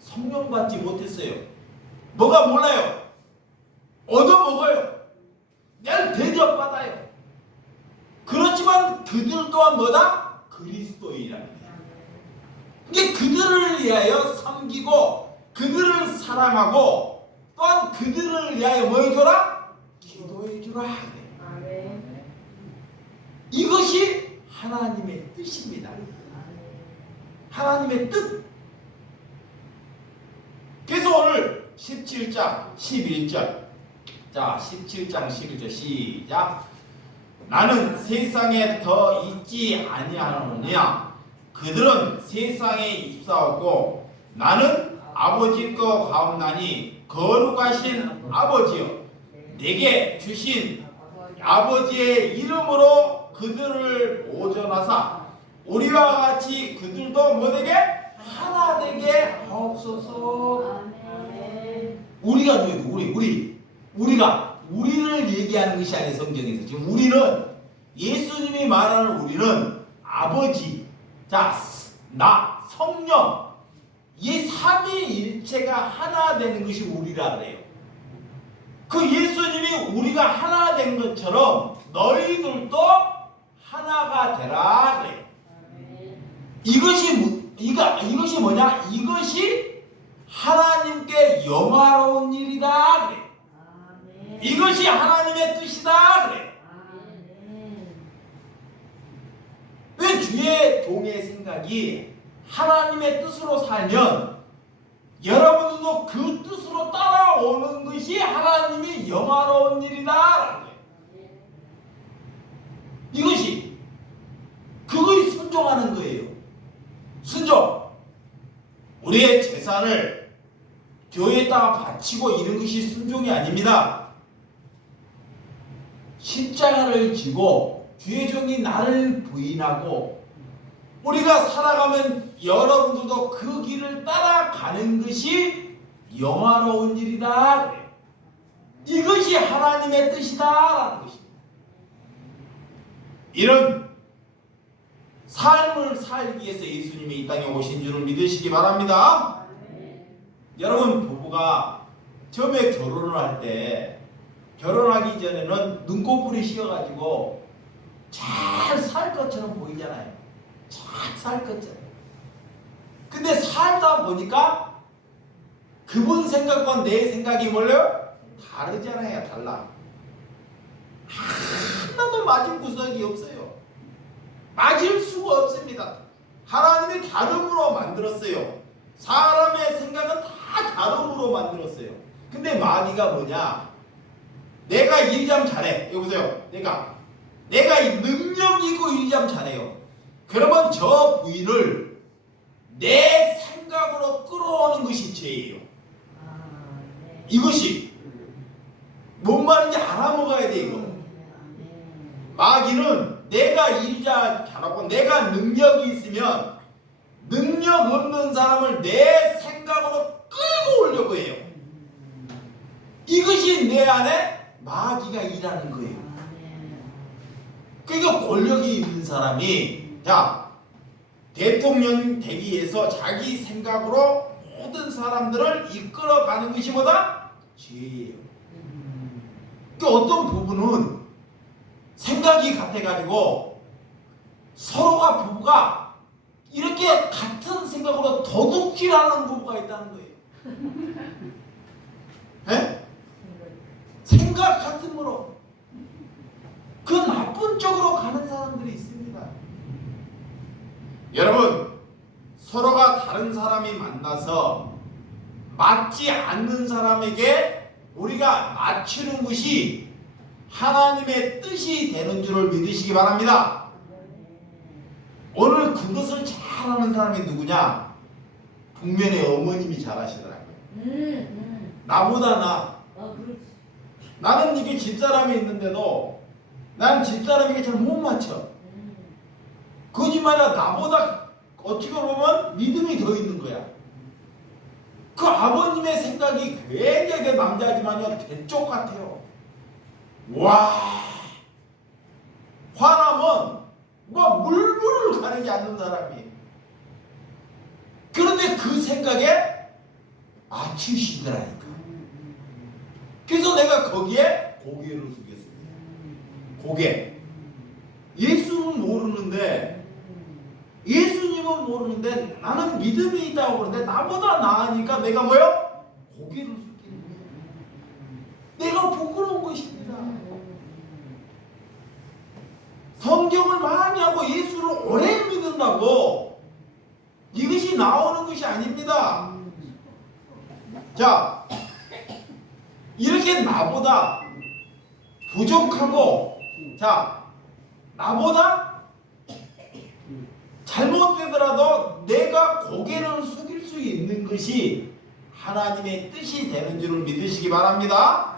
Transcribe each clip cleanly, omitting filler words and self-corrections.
성령 받지 못했어요. 뭐가 몰라요? 얻어먹어요. 그냥 대접받아요. 그렇지만 그들 또한 뭐다? 그리스도인이라. 이게 그들을 위하여 섬기고 그들을 사랑하고 또한 그들을 위하여 뭐 해줘라? 기도해주라. 이것이 하나님의 뜻입니다. 하나님의 뜻. 그래서 오늘 17장 11절, 자 17장 11절 시작. 나는 세상에 더 있지 아니하노냐. 그들은 세상에 입사하고 나는 아버지 거 가옵나니 거룩하신 아버지여 내게 주신 아버지의 이름으로 그들을 보존하사 우리와 같이 그들도 뭐되게 하나 되게 하옵소서. 우리가 누구예요? 우리가 우리를 얘기하는 것이 아니에요. 성경에서 지금 우리는 예수님이 말하는 우리는 아버지, 자, 나, 성령, 이 삼위일체가 하나 되는 것이 우리라 그래요. 그 예수님이 우리가 하나 된 것처럼 너희들도 하나가 되라 그래요. 이것이 뭐냐? 이것이 하나님께 영화로운 일이다 그래. 이것이 하나님의 뜻이다 그래. 왜 주의 종의 생각이 하나님의 뜻으로 살면 여러분들도 그 뜻으로 따라오는 것이 하나님이 영화로운 일이다 그래. 이것이 그거에 순종하는 거예요. 순종. 우리의 재산을 교회에다가 바치고 이런 것이 순종이 아닙니다. 십자가를 지고 주의 종이 나를 부인하고 우리가 살아가면 여러분들도 그 길을 따라가는 것이 영화로운 일이다. 이것이 하나님의 뜻이다라는 것입니다. 이런 삶을 살기 위해서 예수님이 이 땅에 오신 줄을 믿으시기 바랍니다. 여러분, 부부가 처음에 결혼을 할 때 결혼하기 전에는 눈꺼풀이 씌어가지고 잘 살 것처럼 보이잖아요. 잘 살 것처럼. 근데 살다 보니까 그분 생각과 내 생각이 뭘요? 다르잖아요. 달라. 하나도 맞을 구석이 없어요. 맞을 수가 없습니다. 하나님이 다름으로 만들었어요. 사람의 생각은 다 다름으로 만들었어요. 근데 마귀가 뭐냐? 내가 일잠 잘해. 여보세요. 내가 능력이고 일잠 잘해요. 그러면 저 부인을 내 생각으로 끌어오는 것이 죄예요. 이것이 뭔 말인지 알아먹어야 돼. 이거. 마귀는 내가 일자 잘하고 내가 능력이 있으면 능력 없는 사람을 내 생각으로 끌고 오려고 해요. 이것이 내 안에 마귀가 일하는 거예요. 그러니까 권력이 있는 사람이 자 대통령 되기 위해서 자기 생각으로 모든 사람들을 이끌어가는 것이 뭐다? 죄예요. 그러니까 어떤 부부는 생각이 같아가지고 서로가 부부가 이렇게 같은 생각으로 도둑질하는 부부가 있다는 거예요. 네? 생각 같은 거로 그 나쁜 쪽으로 가는 사람들이 있습니다. 여러분, 서로가 다른 사람이 만나서 맞지 않는 사람에게 우리가 맞추는 것이 하나님의 뜻이 되는 줄을 믿으시기 바랍니다. 오늘 그것을 잘하는 사람이 누구냐? 북면의 어머님이 잘하시더라고요. 나보다 나. 나는 이게 집사람이 있는데도 난 집사람에게 잘 못 맞춰. 거짓말이야. 나보다 어떻게 보면 믿음이 더 있는 거야. 그 아버님의 생각이 굉장히 남자지만요 대쪽 같아요. 와, 화나면 뭐 물불을 가리지 않는 사람이. 그런데 그 생각에 맞추시더라니까. 그래서 내가 거기에 고개를 숙였습니다. 고개. 예수는 모르는데, 예수님은 모르는데 나는 믿음이 있다고 그러는데 나보다 나으니까 내가 뭐요? 고개를 숙이는 거예요. 내가 부끄러운 것입니다. 성경을 많이 하고 예수를 오래 믿는다고 이것이 나오는 것이 아닙니다. 자, 이렇게 나보다 부족하고, 자, 나보다 잘못되더라도 내가 고개를 숙일 수 있는 것이 하나님의 뜻이 되는 줄을 믿으시기 바랍니다.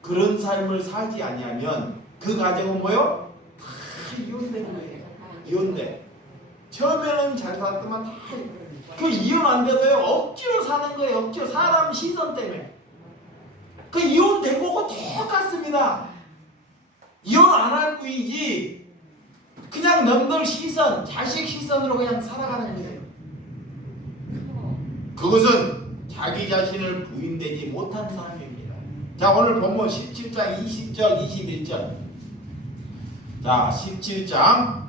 그런 삶을 살지 아니하면 그 가정은 뭐요? 다 이혼된 거예요. 이혼돼. 처음에는 잘 살았더만 다 그 이혼 안 돼도요 억지로 사는 거예요. 억지로 사람 시선 때문에. 그 이혼된 거고 똑같습니다. 이혼 안 할 뿐이지 그냥 남들 시선, 자식 시선으로 그냥 살아가는 거예요. 그것은 자기 자신을 부인되지 못한 사람입니다. 자, 오늘 본문 17장 20절 21절. 자, 17장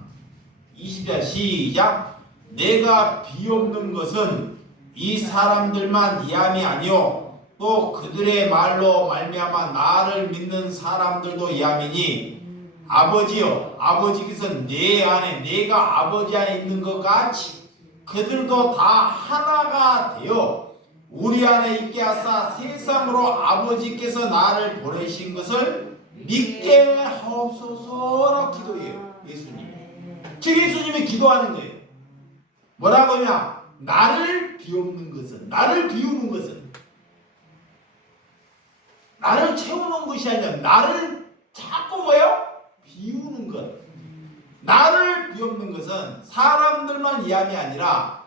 20절 시작. 내가 비옵는 것은 이 사람들만 이함이 아니요 또 그들의 말로 말미암아 나를 믿는 사람들도 이함이니 아버지여, 아버지께서 내 안에, 내가 아버지 안에 있는 것 같이 그들도 다 하나가 되어 우리 안에 있게 하사 세상으로 아버지께서 나를 보내신 것을 믿게 하옵소서라 기도해요. 예수님. 즉 예수님이 기도하는 거예요. 뭐라고 하냐? 나를 비우는 것은, 나를 비우는 것은, 나를 채우는 것이 아니라 나를 자꾸 뭐예요? 비우는 것. 나를 비우는 것은 사람들만 이함이 아니라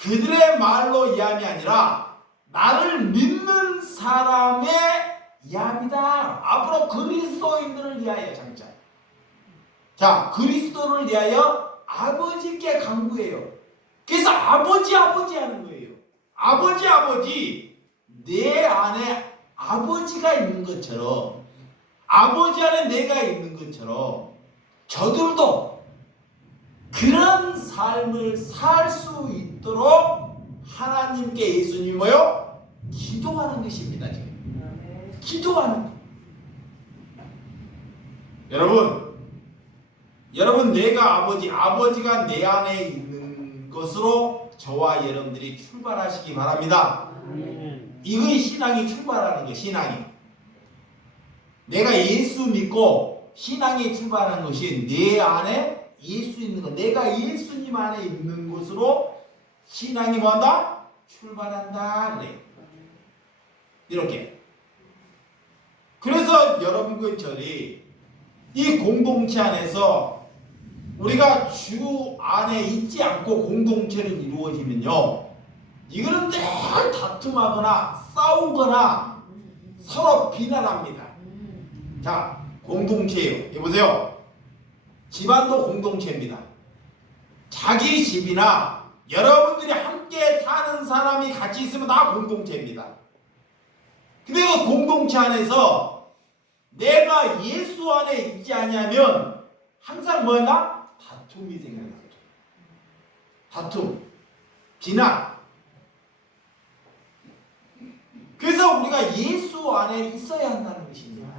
그들의 말로 이함이 아니라 나를 믿는 사람의 이함이다. 앞으로 그리스도인들을 위하여 장자. 자, 그리스도를 위하여 아버지께 간구해요. 그래서 아버지 하는 거예요. 아버지 내 안에 아버지가 있는 것처럼, 아버지 안에 내가 있는 것처럼 저들도 그런 삶을 살 수 있도록 하나님께 예수님 뭐요? 기도하는 것입니다. 지금 기도하는 것. 여러분 내가 아버지가 내 안에 있는 것으로 저와 여러분들이 출발하시기 바랍니다. 이거의 신앙이 출발하는 거예요. 신앙이. 내가 예수 믿고 신앙이 출발하는 것이 내 안에 예수 있는 것, 내가 예수님 안에 있는 것으로 신앙이 뭐한다? 출발한다 그래. 이렇게. 그래서 여러분과 저희 이 공동체 안에서 우리가 주 안에 있지 않고 공동체를 이루어지면요, 이거는 늘 다툼하거나 싸우거나 서로 비난합니다. 자, 공동체예요. 여보세요. 집안도 공동체입니다. 자기 집이나 여러분들이 함께 사는 사람이 같이 있으면 다 공동체입니다. 근데 그 공동체 안에서 내가 예수 안에 있지 않냐면 항상 뭐였나? 다툼이 생겨요. 다툼, 비난. 그래서 우리가 예수 안에 있어야 한다는 것입니다.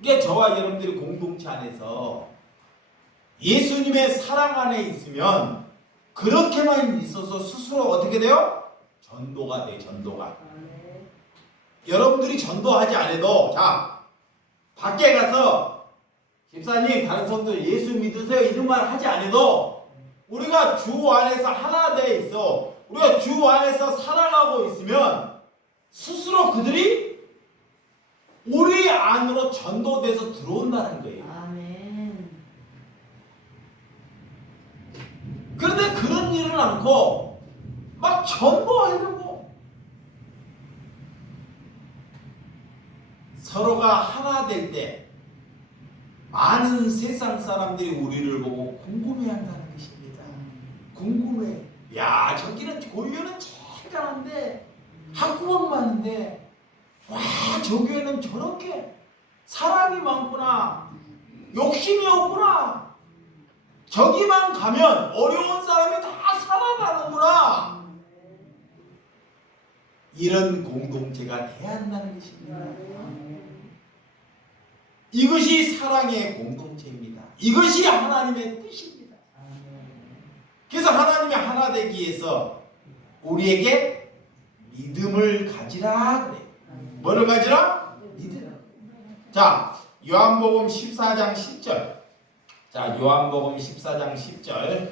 이게 저와 여러분들이 공동체 안에서 예수님의 사랑 안에 있으면 그렇게만 있어서 스스로 어떻게 돼요? 전도가 돼요. 전도가. 여러분들이 전도하지 않아도, 자, 밖에 가서 집사님, 다른 성도들 예수 믿으세요 이런 말 하지 않아도 우리가 주 안에서 하나 되어 있어, 우리가 주 안에서 사랑하고 있으면 스스로 그들이 우리 안으로 전도돼서 들어온다는 거예요. 아멘. 그런데 그런 일은 않고 막 전도하려고 서로가 하나 될 때 많은 세상 사람들이 우리를 보고 궁금해한다는 것입니다. 궁금해. 야, 저기는 교회는 쨍쨍한데 학구가 많은데 와, 저 교회는 저렇게 사람이 많구나. 욕심이 없구나. 저기만 가면 어려운 사람이 다 살아나는구나. 이런 공동체가 돼야 한다는 것입니다. 이것이 사랑의 공동체입니다. 이것이 하나님의 뜻입니다. 그래서 하나님이 하나 되기 위해서 우리에게 믿음을 가지라 그래요. 뭐를 가지라? 믿음. 자, 요한복음 14장 10절. 자, 요한복음 14장 10절.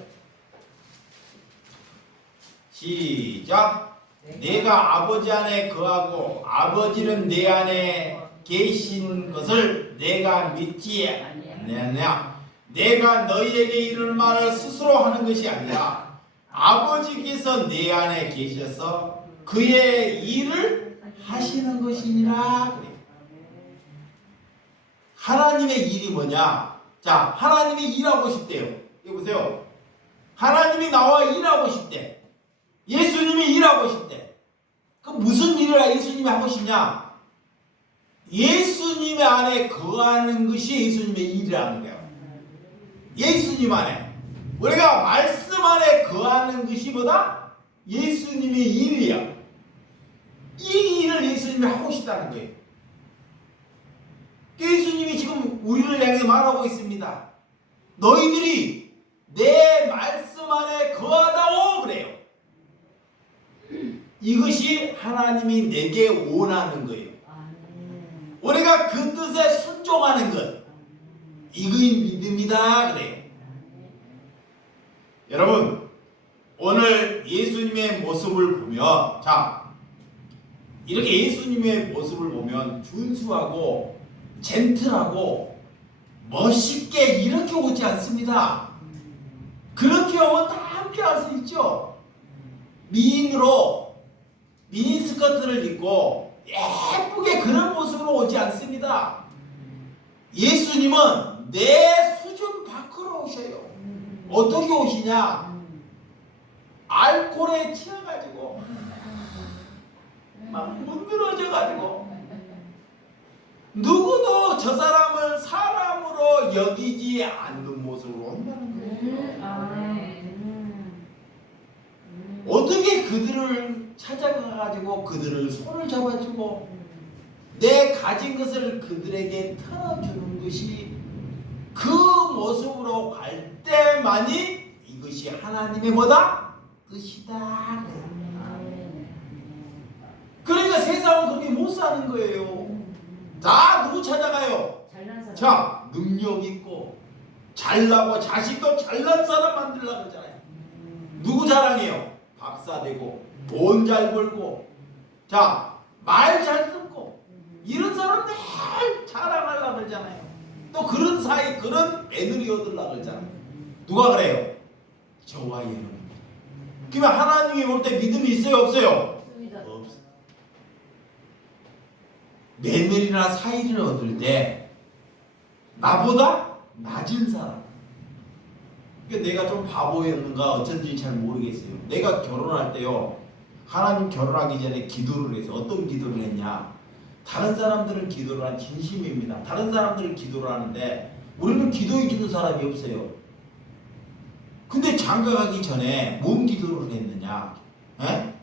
시작. 내가 아버지 안에 거하고 아버지는 내 안에 계신 것을 내가 믿지 않느냐. 내가 너희에게 이르는 말을 스스로 하는 것이 아니라 아버지께서 내 안에 계셔서 그의 일을 하시는 것이니라. 그래. 하나님의 일이 뭐냐? 자, 하나님이 일하고 싶대요. 이거 보세요. 하나님이 나와 일하고 싶대. 예수님이 일하고 싶대. 그 무슨 일을 예수님이 하고 싶냐? 예수님 안에 거하는 것이 예수님의 일이라는 거예요. 예수님 안에. 우리가 말씀 안에 거하는 것이 뭐다? 예수님의 일이야. 이 일을 예수님이 하고 싶다는 거예요. 예수님이 지금 우리를 향해 말하고 있습니다. 너희들이 내 말씀 안에 거하다오 그래요. 이것이 하나님이 내게 원하는 거예요. 우리가 그 뜻에 순종하는 것, 이것이 믿음이다 그래요. 여러분, 오늘 예수님의 모습을 보면, 자, 이렇게 예수님의 모습을 보면 준수하고 젠틀하고 멋있게 이렇게 오지 않습니다. 그렇게 오면 다 함께 할 수 있죠. 미인으로 미니스커트를 입고 예쁘게 그런 모습으로 오지 않습니다. 예수님은 내 수준 밖으로 오셔요. 어떻게 오시냐? 알코올에 취해가지고 막 문드러져가지고 누구도 저 사람을 사람으로 여기지 않는 모습으로 온다는 거예요. 어떻게 그들을 찾아가가지고 그들을 손을 잡아주고 내 가진 것을 그들에게 털어주는 것이 그 모습으로 갈 때만이 이것이 하나님의 뭐다? 뜻이다. 그러니까 세상은 그렇게 못 사는 거예요. 다 누구 찾아가요? 자, 능력 있고 잘나고 자식도 잘난 사람 만들려고 그러잖아요. 누구 자랑해요? 박사 되고 돈 잘 벌고 자, 말 잘 듣고 이런 사람들 자랑하려고 그러잖아요. 또 그런 사이 그런 애들이 얻으려고 그러잖아요. 누가 그래요? 저와 여러분. 그러면 하나님이 볼 때 믿음이 있어요? 없어요? 없어요. 며느리나 사이를 얻을 때 나보다 낮은 사람, 그러니까 내가 좀 바보였는가 어쩐지 잘 모르겠어요. 내가 결혼할 때요, 하나님 결혼하기 전에 기도를 해서 어떤 기도를 했냐? 다른 사람들은 기도를 한 진심입니다. 다른 사람들은 기도를 하는데 우리는 기도해 주는 사람이 없어요. 근데 장가가기 전에 뭔 기도를 했느냐? 에?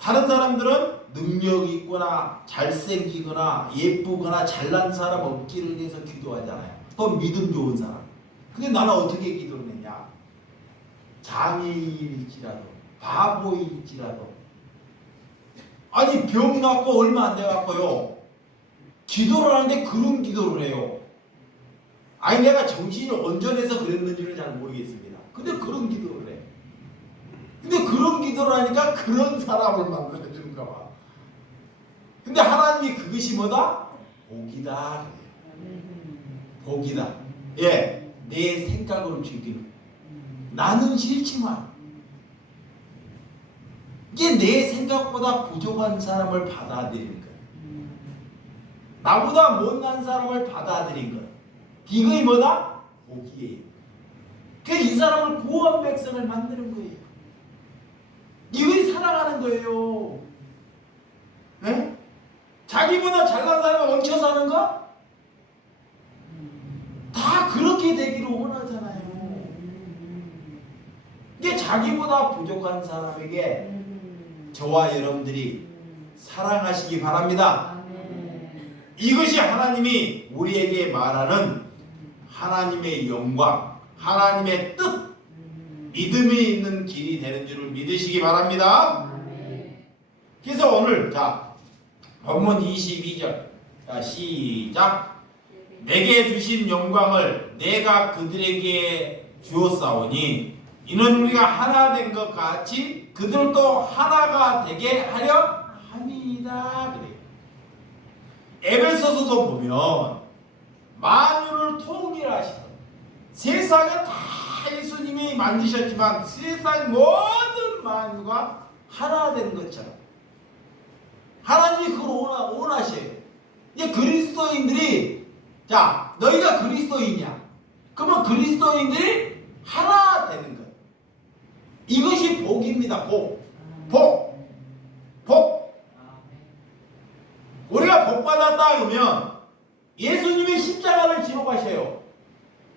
다른 사람들은 능력이 있거나 잘생기거나 예쁘거나 잘난 사람 없기를 위해서 기도하잖아요. 또 믿음 좋은 사람. 근데 나는 어떻게 기도를 했냐? 장애인일지라도 바보일지라도 아니 병 낫고 얼마 안 돼갖고요 기도를 하는데 그런 기도를 해요. 아니 내가 정신이 온전해서 그랬는지는 잘 모르겠습니다. 근데 그런 기도를 해. 근데 그런 기도를 하니까 그런 사람을 만들어주는가 봐. 근데 하나님이 그것이 뭐다? 복이다. 복이다. 예, 내 생각으로 즐기는. 나는 싫지만 이게 내 생각보다 부족한 사람을 받아들이는 거야. 나보다 못난 사람을 받아들인 것. 이거이 뭐다? 복이에요. 그 이 사람을 구원 백성을 만드는 거예요. 이걸 사랑하는 거예요. 네? 자기보다 잘난 사람을 얹혀 사는 거? 다 그렇게 되기를 원하잖아요. 이게 자기보다 부족한 사람에게 저와 여러분들이 사랑하시기 바랍니다. 이것이 하나님이 우리에게 말하는 하나님의 영광, 하나님의 뜻, 믿음이 있는 길이 되는 줄을 믿으시기 바랍니다. 그래서 오늘 자 본문 22절 자 시작. 내게 주신 영광을 내가 그들에게 주었사오니 이는 우리가 하나 된 것 같이 그들도 하나가 되게 하려 함이다. 그래요. 에베소서도 보면 만유를 통일하시는 세상에 다 예수님이 만드셨지만 세상 모든 만유가 하나 된 것처럼 하나님이 그걸 원하셔요. 이제 그리스도인들이 자 너희가 그리스도인이야. 그러면 그리스도인들이 하나 되는 거예요. 이것이 복입니다. 복. 우리가 복 받았다 그러면 예수님이 십자가를 지고 가셔요.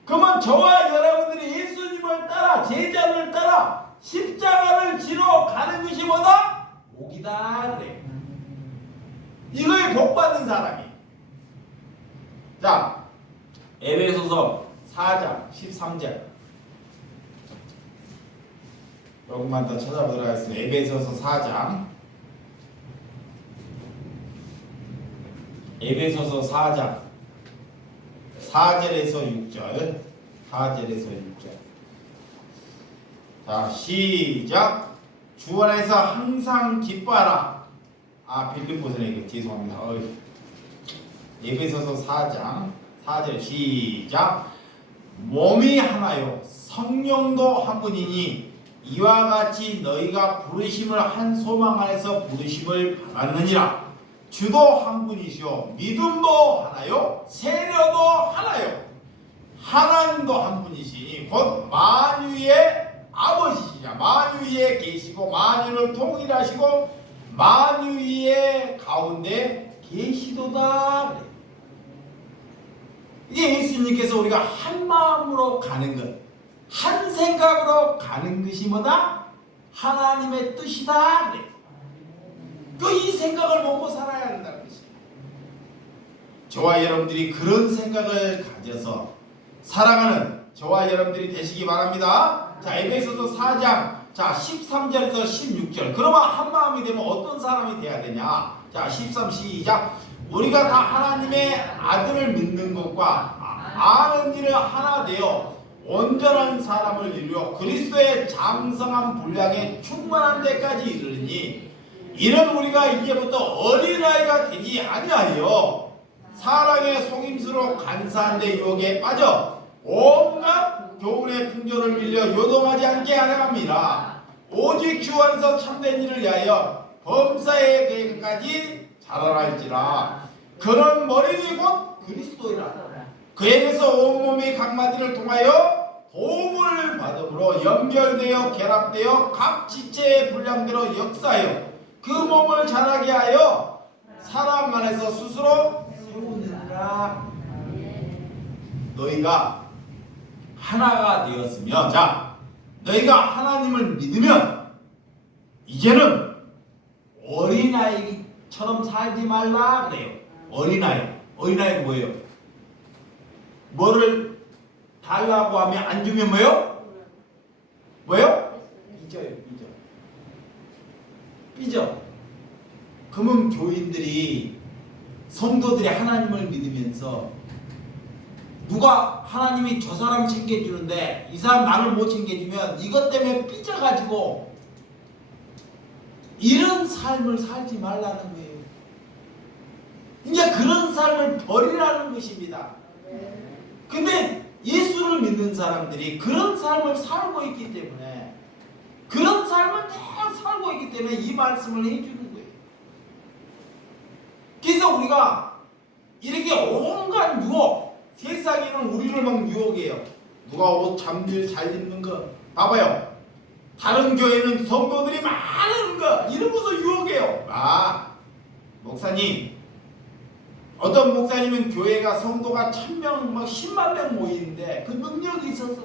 그러면 저와 여러분들이 예수님을 따라 제자를 따라 십자가를 지러 가는 것이 뭐다? 복이다 그래. 이거에 복 받는 사람이. 자 에베소서 4장 13절 조금만 더 찾아보도록 하겠습니다. 에베소서 4장 에베소서 4장 4절에서 6절 4절에서 6절 자 시작. 주 안에서 항상 기뻐하라. 빌립보서네 이거 죄송합니다. 에베소서 4장 4절 시작. 몸이 하나요 성령도 한 분이니 이와 같이 너희가 부르심을 한 소망 안에서 부르심을 받았느니라. 주도 한 분이시오 믿음도 하나요 세례도 하나요 하나님도 한 분이시니 곧 만유의 아버지시냐 만유 위에 계시고 만유를 통일하시고 만유 위에 가운데 계시도다. 이게 예수님께서 우리가 한 마음으로 가는 것, 한 생각으로 가는 것이 뭐다? 하나님의 뜻이다. 이 생각을 먹고 살아야 한다는 것이에요. 저와 여러분들이 그런 생각을 가져서 살아가는 저와 여러분들이 되시기 바랍니다. 자, 에베소서 4장 자 13절에서 16절. 그러면 한 마음이 되면 어떤 사람이 돼야 되냐? 자, 13 시작. 우리가 다 하나님의 아들을 믿는 것과 아는 일을 하나 되어 온전한 사람을 이루어 그리스도의 장성한 분량에 충만한 데까지 이르니 이는 우리가 이제부터 어린아이가 되지 아니하여 사랑의 속임수로 간사한 데 유혹에 빠져 온갖 교훈의 풍조를 밀려 요동하지 않게 하려 함이라. 오직 주 안에서 참된 일을 위하여 범사의 계획까지 자라라 할지라. 그런 머리니 곧 그리스도이라. 그에게서 온몸이 각 마디를 통하여 도움을 받음으로 연결되어 결합되어 각 지체의 분량대로 역사하여 그 몸을 자라게 하여 사람 안에서 스스로 세우느니라. 너희가 하나가 되었으면 자 너희가 하나님을 믿으면 이제는 어린아이처럼 살지 말라 그래요. 어린아이는 뭐예요? 뭐를 달라고 하면 안 주면 뭐예요? 삐져. 그러면 교인들이 성도들이 하나님을 믿으면서 누가 하나님이 저 사람 챙겨주는데 이 사람 나를 못 챙겨주면 이것 때문에 삐져가지고 이런 삶을 살지 말라는 거예요. 이제 그런 삶을 버리라는 것입니다. 근데 예수를 믿는 사람들이 그런 삶을 살고 있기 때문에 그런 삶을 다 살고 있기 때문에 이 말씀을 해주는 거예요. 그래서 우리가 이렇게 온갖 유혹, 세상에는 우리를 막 유혹해요. 누가 옷 잘 입는 거 봐봐요. 다른 교회는 성도들이 많은 거 이런 것을 유혹해요. 목사님, 어떤 목사님은 교회가 성도가 1000명 막 10만 명 모이는데 그 능력이 있어서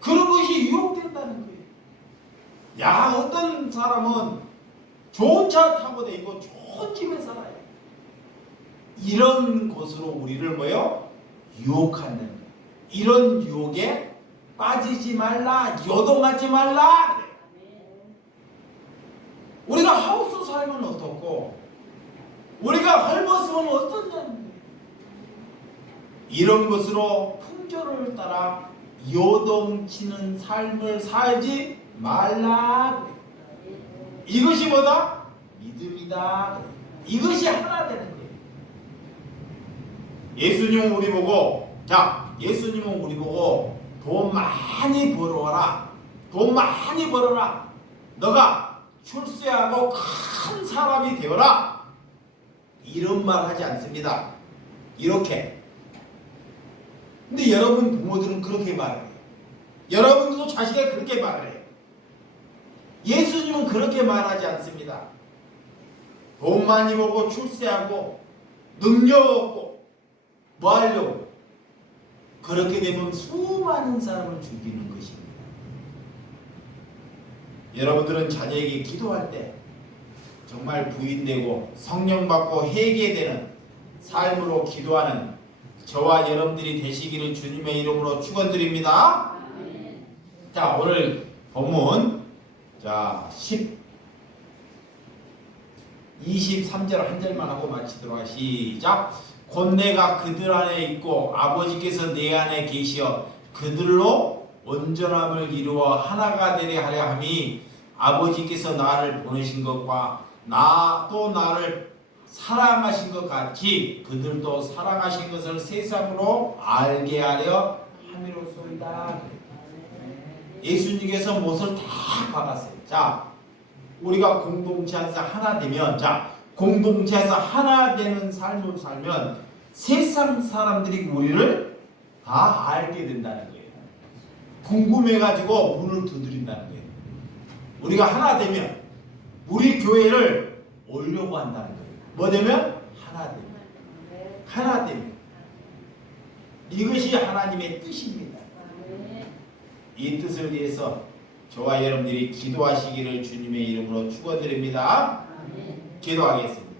그런 것이 유혹된다는 거예요. 야, 어떤 사람은 좋은 차 타고 다니고 좋은 집에 살아요. 이런 것으로 우리를 뭐요? 유혹하는 거예요. 이런 유혹에 빠지지 말라, 요동하지 말라. 우리가 하우스 살면 어떻고 우리가 헐벗으면 어떠냐. 이런 것으로 풍조를 따라 요동치는 삶을 살지 말라. 이것이 뭐다? 믿음이다. 이것이 하나 되는 거예요. 예수님은 우리 보고 돈 많이 벌어라. 돈 많이 벌어라. 너가 출세하고 큰 사람이 되어라. 이런 말 하지 않습니다. 이렇게. 근데 여러분 부모들은 그렇게 말을 해요. 여러분도 자식이 그렇게 말을 해요. 예수님은 그렇게 말하지 않습니다. 돈 많이 벌고 출세하고 능력 없고 뭐 하려고? 그렇게 되면 수많은 사람을 죽이는 것입니다. 여러분들은 자녀에게 기도할 때 정말 부인되고 성령 받고 회개되는 삶으로 기도하는 저와 여러분들이 되시기를 주님의 이름으로 축원드립니다. 자, 오늘 본문 23절 한 절만 하고 마치도록 하겠습니다. 시작. 곧 내가 그들 안에 있고 아버지께서 내 안에 계시어 그들로 온전함을 이루어 하나가 되게 하려 함이 아버지께서 나를 보내신 것과 나도 나를 사랑하신 것 같이 그들도 사랑하신 것을 세상으로 알게 하려 함이로소이다. 예수님께서 못을 다 박았어요. 자, 우리가 공동체 안에서 하나 되면, 공동체에서 하나 되는 삶을 살면 세상 사람들이 우리를 다 알게 된다는 거예요. 궁금해가지고 문을 두드린다는 거예요. 우리가 하나 되면 우리 교회를 오려고 한다는 거예요. 뭐 되면? 하나 되면. 이것이 하나님의 뜻입니다. 이 뜻을 위해서 저와 여러분들이 기도하시기를 주님의 이름으로 축원드립니다. 기도하겠습니다.